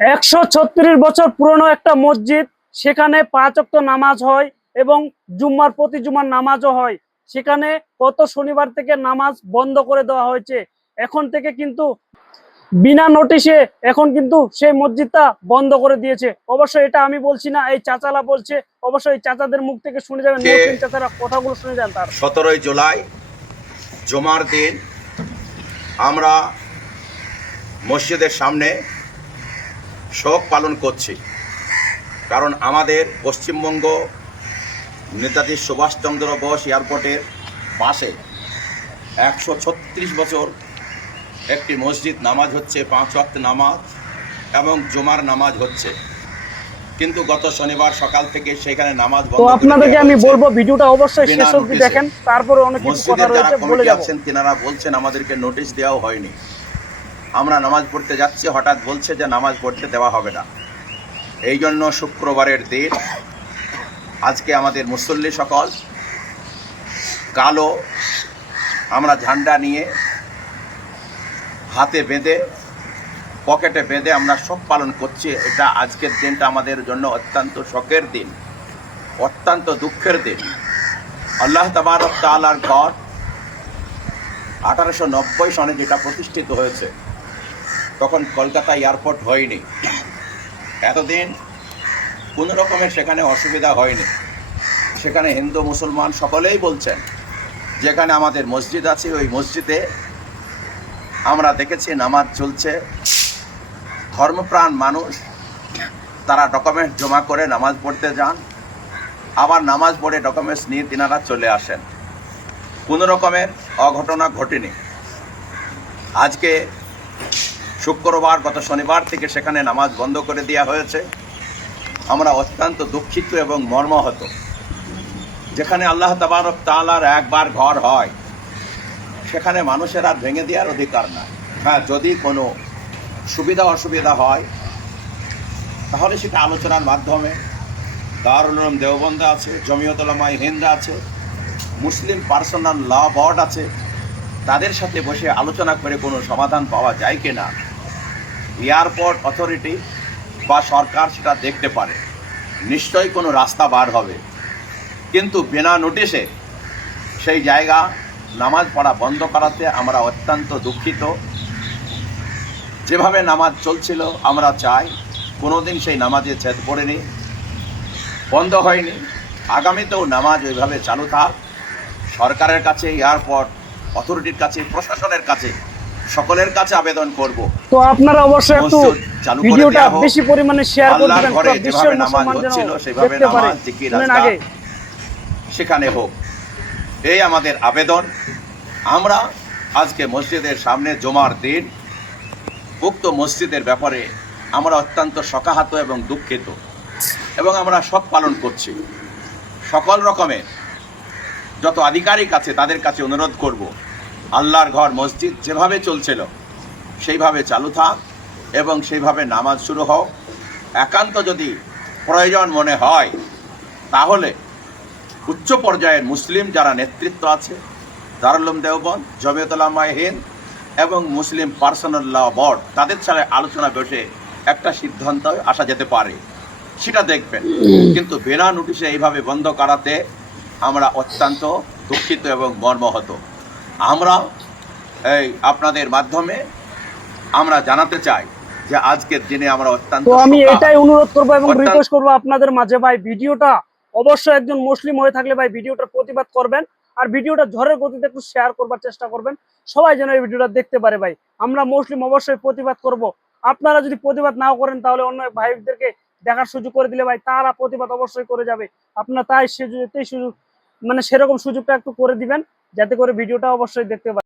136 বছর পুরনো একটা মসজিদ, সেখানে 5 ওয়াক্ত নামাজ হয় এবং জুম্মার প্রতি জুম্মার নামাজও হয়। সেখানে গত শনিবার থেকে নামাজ বন্ধ করে দেওয়া হয়েছে। এখন থেকে কিন্তু বিনা নোটিশে এখন কিন্তু সেই মসজিদটা বন্ধ করে দিয়েছে। অবশ্যই এটা আমি বলছি না, এই চাচালা বলছে। অবশ্যই চাচাদের মুখ থেকে শুনে যাবেন, মুসলিম চাচারা কথাগুলো শুনে যান। তার 17 জুলাই জুমার দিন আমরা মসজিদের সামনে শোক পালন করছি, কারণ আমাদের পশ্চিমবঙ্গ নেতাজি সুভাষচন্দ্র বোস এয়ারপোর্টের পাশে 136 বছর একটি মসজিদ নামাজ হচ্ছে, 5 ওয়াক্ত নামাজ এবং জুমার নামাজ হচ্ছে, কিন্তু গত শনিবার সকাল থেকে সেখানে নামাজ বন্ধ করে দেওয়া হয়েছে। আপনাদেরকে আমি বলবো ভিডিওটা অবশ্যই শেষ অবধি দেখেন, তারপরে অনেক কিছু কথা রয়েছে বলে যাব। তিনারা বলছেন আমাদেরকে নোটিশ দেওয়া হয়নি, আমরা নামাজ পড়তে যাচ্ছি, হঠাৎ বলছে যে নামাজ পড়তে দেওয়া হবে না। এই জন্য শুক্রবারের দিন আজকে আমাদের মুসল্লি সকল কালো আমরা ঝান্ডা নিয়ে হাতে বেঁধে পকেটে বেঁধে আমরা শোক পালন করছি। এটা আজকের দিনটা আমাদের জন্য অত্যন্ত শোকের দিন, অত্যন্ত দুঃখের দিন। আল্লাহ তাবারক তাআলার ঘর 1890 সনে যেটা প্রতিষ্ঠিত হয়েছে, তখন কলকাতা এয়ারপোর্ট হয়নি। এতদিন কোনো রকমের সেখানে অসুবিধা হয়নি। সেখানে হিন্দু মুসলমান সকলেই বলছেন, যেখানে আমাদের মসজিদ আছে ওই মসজিদে আমরা দেখেছি নামাজ চলছে। ধর্মপ্রাণ মানুষ তারা ডকুমেন্টস জমা করে নামাজ পড়তে যান, আবার নামাজ পড়ে ডকুমেন্টস নিয়ে তিনারা চলে আসেন। কোনো রকমের অঘটনা ঘটেনি। আজকে শুক্রবার গত শনিবার থেকে সেখানে নামাজ বন্ধ করে দেওয়া হয়েছে। আমরা অত্যন্ত দুঃখিত এবং মর্মাহত। যেখানে আল্লাহ তাবারক তাআলার একবার ঘর হয়, সেখানে মানুষের আর ভেঙে দেওয়ার অধিকার নাই। হ্যাঁ, যদি কোনো সুবিধা অসুবিধা হয় তাহলে সেটা আলোচনার মাধ্যমে, দারুল উলুম দেওবন্দ আছে, জমিয়ত উলামায়ে হিন্দ আছে, মুসলিম পার্সোনাল ল বোর্ড আছে, তাদের সাথে বসে আলোচনা করে কোনো সমাধান পাওয়া যায় কি না এয়ারপোর্ট অথরিটি বা সরকার সেটা দেখতে পারে, নিশ্চয়ই কোনো রাস্তা বার হবে। কিন্তু বিনা নোটিশে সেই জায়গা নামাজ পড়া বন্ধ করাতে আমরা অত্যন্ত দুঃখিত। যেভাবে নামাজ চলছিল আমরা চাই কোনোদিন সেই নামাজে ছেদ পড়েনি, বন্ধ হয়নি, আগামীতেও নামাজ ওইভাবে চালু থাক। সরকারের কাছে, এয়ারপোর্ট অথরিটির কাছে, প্রশাসনের কাছে, সকলের কাছে আবেদন করব, তো আপনারা অবশ্যই একটু ভিডিওটা বেশি পরিমাণে শেয়ার করবেন, ঘরে যেভাবে নামাজ হচ্ছিল সেভাবে নামাজ জিকির আজকার সেখানে হোক, এই আমাদের আবেদন। আমরা আজকে মসজিদের সামনে জুমার দিন উক্ত মসজিদের ব্যাপারে আমরা অত্যন্ত শোকাহত এবং দুঃখিত, এবং আমরা শোক পালন করছি। সকল রকমের যত আধিকারিক আছে তাদের কাছে অনুরোধ করব, আল্লাহর ঘর মসজিদ যেভাবে চলছিল সেইভাবে চালু থাক এবং সেইভাবে নামাজ শুরু হোক। একান্ত যদি প্রয়োজন মনে হয় তাহলে উচ্চ পর্যায়ের মুসলিম যারা নেতৃত্ব আছে, দারুল উলুম দেওবন্দ, জমিয়ত উলামায়ে হিন্দ এবং মুসলিম পার্সোনাল ল বোর্ড, তাদের সাথে আলোচনা বসে একটা সিদ্ধান্ত আসা যেতে পারে, সেটা দেখবেন। কিন্তু বিনা নোটিশে এইভাবে বন্ধ করাতে আমরা অত্যন্ত দুঃখিত এবং মর্মাহত। আমরা এই আপনাদের মাধ্যমে আমরা জানাতে চাই যে আজকের দিনে আমরা অত্যন্ত, আমি এটাই অনুরোধ করবো এবং রিকোয়েস্ট করবো আপনাদের মাঝে, ভাই ভিডিওটা অবশ্যই একজন মুসলিম হয়ে থাকলে ভাই ভিডিওটার প্রতিবাদ করবেন, আর ভিডিওটা ঝড়ের গতিতে একটু শেয়ার করবার চেষ্টা করবেন, সবাই যেন এই ভিডিওটা দেখতে পারে। ভাই আমরা মুসলিম অবশ্যই প্রতিবাদ করব। আপনারা যদি প্রতিবাদ নাও করেন তাহলে অন্য ভাইদেরকে দেখার সুযোগ করে দিলে ভাই তারা প্রতিবাদ অবশ্যই করে যাবে। আপনারা তাই সুযোগ মানে সেরকম সুযোগটা একটু করে দিবেন, যাতে করে ভিডিওটা অবশ্যই দেখতে পারে।